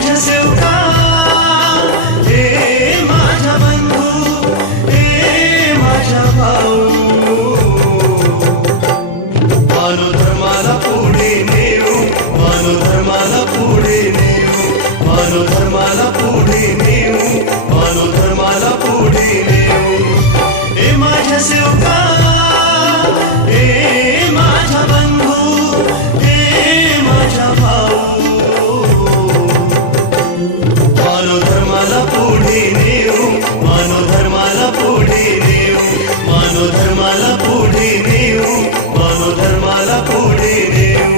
माझ्या सेवका, हे माझ्या बंधू, हे माझ्या भाऊ, मानव धर्माला पुढे नेऊ, मानव धर्माला पुढे नेऊ, मानव धर्माला पुढे नेऊ, मानव धर्माला पुढे नेऊ. हे माझ्या सेवका, हे माझ्या बंधू, हे माझ्या भाऊ, मानव धर्माला पुढे नेऊ, मानव धर्माला पुढे नेऊ, मानव धर्माला पुढे नेऊ, मानव धर्माला पुढे नेऊ.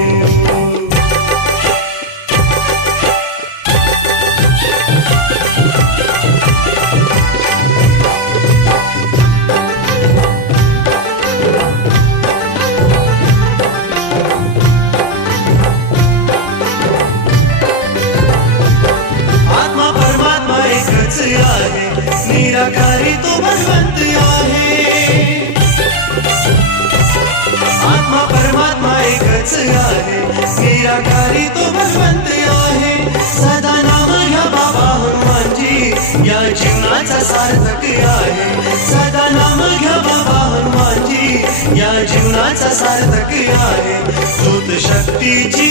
आत्मा परमात्मा एकच आहे, निराकारी तो भगवंत आहे. आत्मा परमात्मा एकच आहे, निराकारी तो भगवंत आहे. सदा नाम घ्या बाबा हनुमानजी, या जीवनाचा सार्थक आहे. सदा नाम घ्या बाबा हनुमानजी, या जीवनाचा सार्थक आहे. ज्योत शक्तीची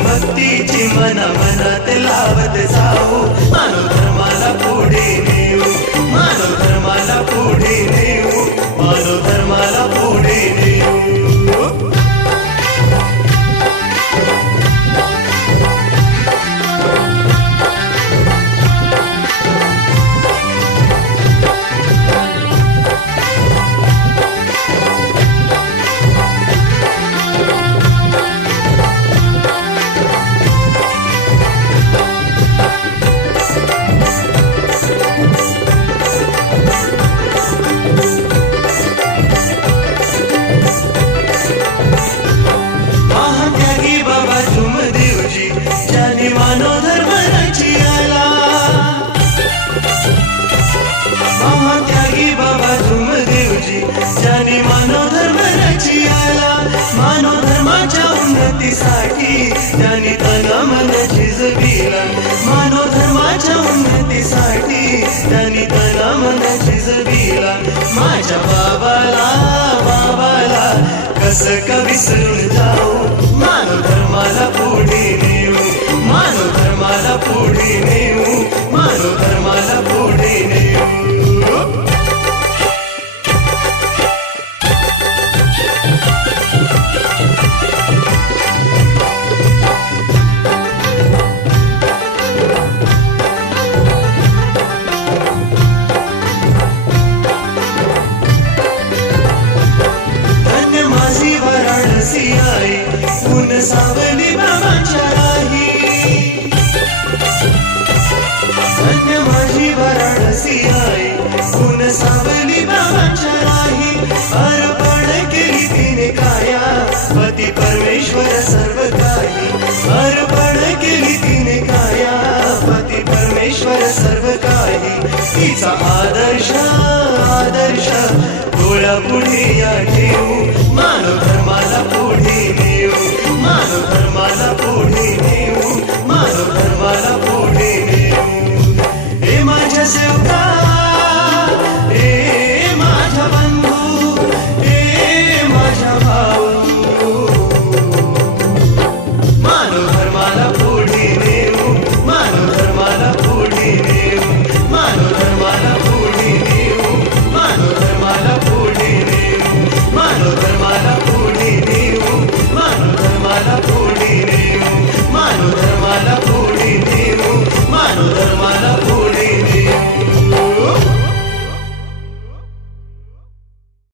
भक्तीची मना मनात लावत जाऊ, मानव धर्माला पुढे नेऊ, मानव धर्माला पुढे नेऊ, मानव धर्माला पुढे नेऊ. महात्यागी बाबा जुमदेवजी, ज्यांनी मानव धर्म रचिला. महात्यागी बाबा जुमदेवजी, ज्यांनी मानव धर्म रचिला. मानव धर्माच्या उन्नतीसाठी त्यांनी तन मन झिजविला. मानव धर्माच्या उन्नतीसाठी त्यांनी तन मन झिजविला. माझ्या बाबाला बाबाला कसं का विसरून जाऊ, मानव धर्माला पुढे नेऊ, मानव धर्माला पुढे नेऊ, मानव धर्माला पुढे नेऊ. धन्य माझी वाराणसी आई, ऊन सावली बाबांच्या राही. धन्य माझी वाराणसी आई, ऊन सावली बाबांच्या राही. अर्पण केली तिने काया, पती परमेश्वर सर्व काही. अर्पण केली तिने काया, पती परमेश्वर सर्व काही. तिचा आदर